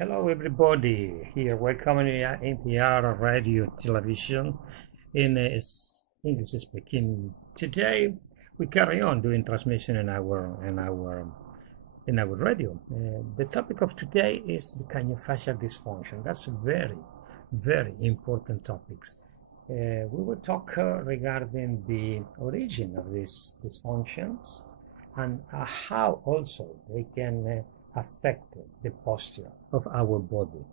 Hello everybody, here welcome in NPR radio television in English speaking. Today we carry on doing transmission in our radio. The topic of today is the craniofacial dysfunction. That's a very important topics. We will talk regarding the origin of these dysfunctions and how also they can affect the posture of our body.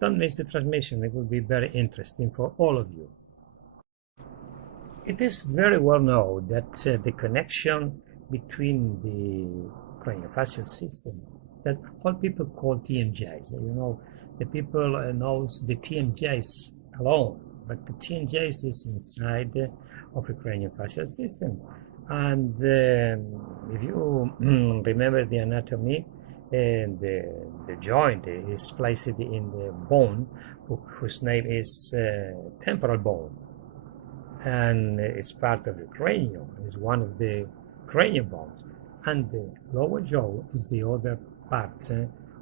Don't miss the transmission, it will be very interesting for all of you. It is very well known that the connection between the craniofacial system that all people call T.M.Js. The people knows the T.M.Js alone, but the T.M.Js is inside of a craniofacial system. And if you remember the anatomy, and the joint is placed in the bone whose name is temporal bone, and it's part of the cranium, is one of the cranial bones, and the lower jaw is the other part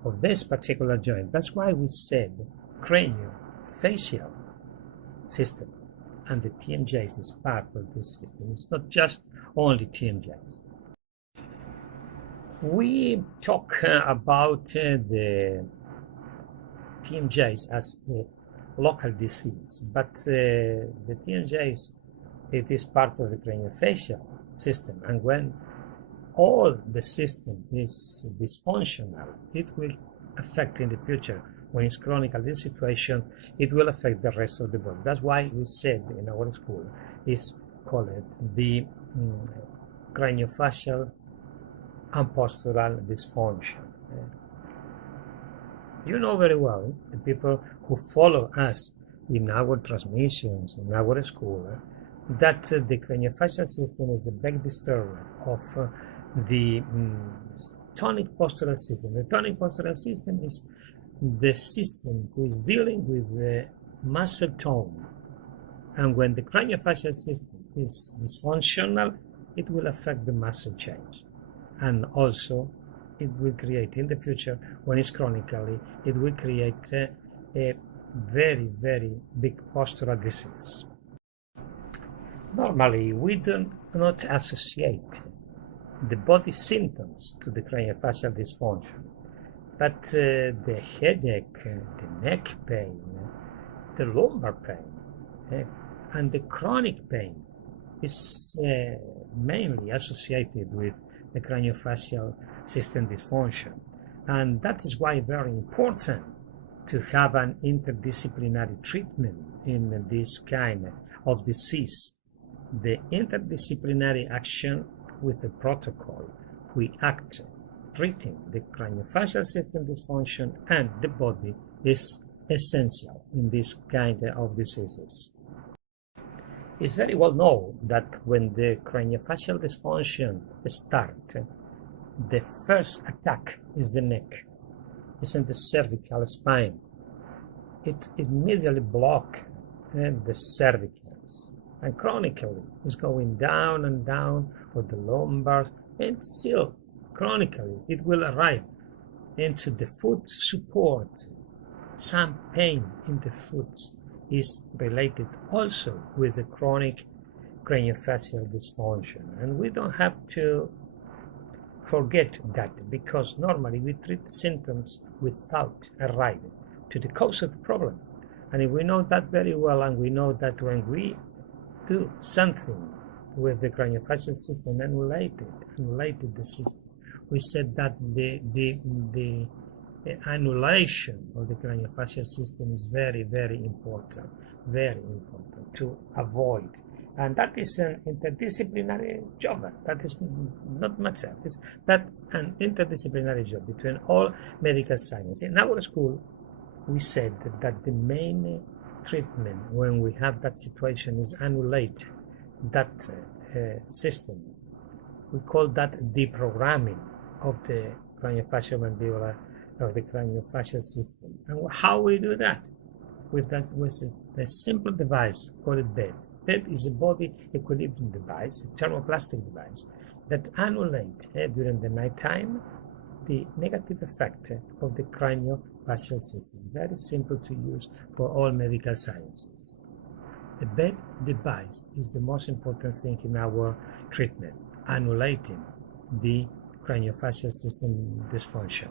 of this particular joint. That's why we said craniofacial system, and the T.M.Js is part of this system. It's not just only T.M.Js. We talk about the T.M.Js as a local disease, but the T.M.Js, it is part of the craniofacial system, and when all the system is dysfunctional, it will affect in the future. When it's chronic, this situation, it will affect the rest of the body. That's why we said in our school is called the craniofacial and postural dysfunction. You know very well, the people who follow us in our transmissions, in our school, that the craniofacial system is a big disturber of the tonic postural system. The tonic postural system is the system who is dealing with the muscle tone. And when the craniofacial system is dysfunctional, it will affect the muscle change. And also it will create in the future, when it's chronically, it will create a very big postural disease. Normally we do not associate the body symptoms to the craniofacial dysfunction, but the headache, the neck pain, the lumbar pain, and the chronic pain is mainly associated with the craniofacial system dysfunction. And that is why very important to have an interdisciplinary treatment in this kind of disease. The interdisciplinary action with the protocol, we act treating the craniofacial system dysfunction and the body is essential in this kind of diseases. It's very well known that when the craniofacial dysfunction starts, the first attack is the neck. It's in the cervical spine. It immediately blocks the cervicals, and chronically it's going down and down for the lumbar, and still chronically it will arrive into the foot support. Some pain in the foot is related also with the chronic craniofacial dysfunction, and we don't have to forget that, because normally we treat symptoms without arriving to the cause of the problem. And if we know that very well, and we know that when we do something with the craniofacial system, annulated the system, we said that the annulation of the craniofacial system is very important to avoid. And that is an interdisciplinary job. That is not matter. It's that an interdisciplinary job between all medical science. In our school, we said that the main treatment when we have that situation is annulate that system. We call that deprogramming of the craniofacial mandibular, of the craniofacial system. And how we do that? With a simple device called bed. Bed is a body equilibrium device, a thermoplastic device that annulate during the night time the negative effect of the craniofacial system. Very simple to use for all medical sciences. The bed device is the most important thing in our treatment, annulating the craniofacial system dysfunction.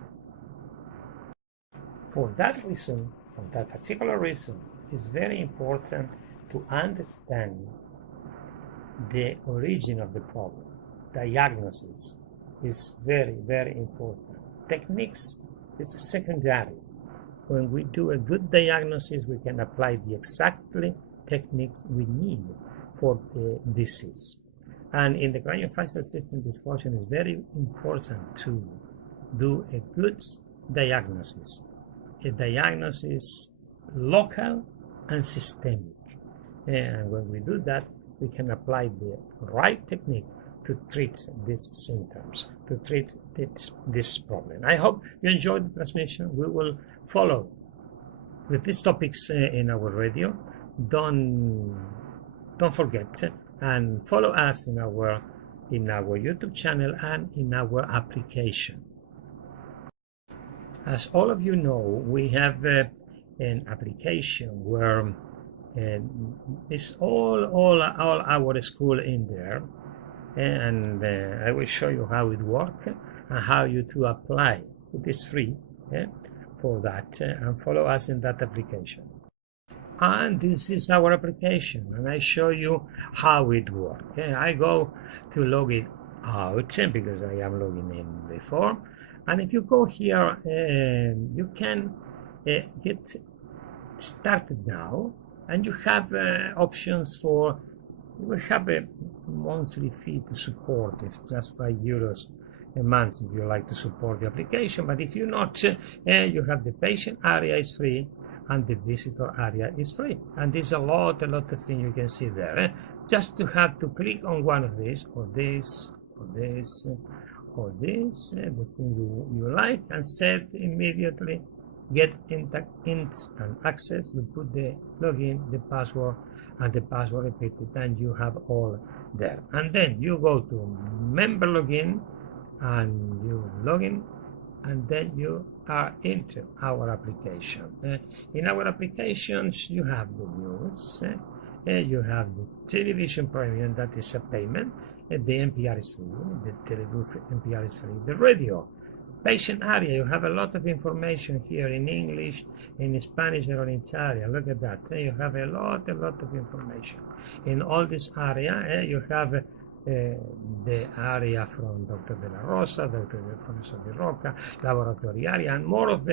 For that reason, for that particular reason, it's very important to understand the origin of the problem. Diagnosis is very, very important. Techniques is secondary. When we do a good diagnosis, we can apply the exactly techniques we need for the disease. And in the craniofacial system dysfunction, it's very important to do a good diagnosis. A diagnosis local and systemic. And when we do that, we can apply the right technique to treat these symptoms, to treat this problem. I hope you enjoyed the transmission. We will follow with these topics in our radio. Don't forget and follow us in our YouTube channel and in our application. As all of you know, we have an application where it's all our school in there, and I will show you how it works and how you to apply. It is free for that, and follow us in that application. And this is our application, and I show you how it works. I go to log it out because I am logging in before, and if you go here, you can get started now, and you have options for. We have a monthly fee to support. It's just €5 a month if you like to support the application. But if you're not, you have the patient area is free and the visitor area is free. And there's a lot of things you can see there. Just to have to click on one of these, or this, or this, or this, the thing you like, and set immediately. Get instant access. You put the login, the password, and the password repeated, and you have all there. And then you go to member login, and you log in, and then you are into our application. In our applications, you have the news, you have the television premium, that is a payment, the NPR is free, the television NPR is free, the radio. Patient area, you have a lot of information here in English, in Spanish, or in Italian. Look at that. You have a lot of information. In all this area, you have the area from Dr. De La Rosa, Professor De Roca, laboratory area, and more of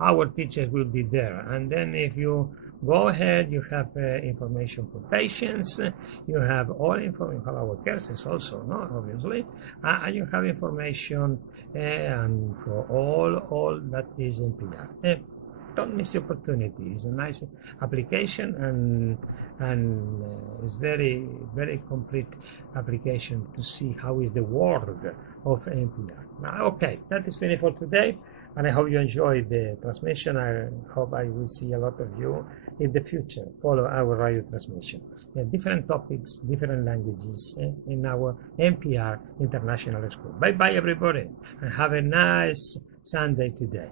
our teachers will be there. And then if you go ahead, you have information for patients, you have all information, you have our cases also, no? Obviously, and you have information and for all that is in PR. Don't miss the opportunity. It's a nice application, and it's very complete application to see how is the world of NPR. Now, okay, that is finished for today, and I hope you enjoyed the transmission. I hope I will see a lot of you in the future. Follow our radio transmission. Different topics, different languages in our NPR International School. Bye-bye, everybody, and have a nice Sunday today.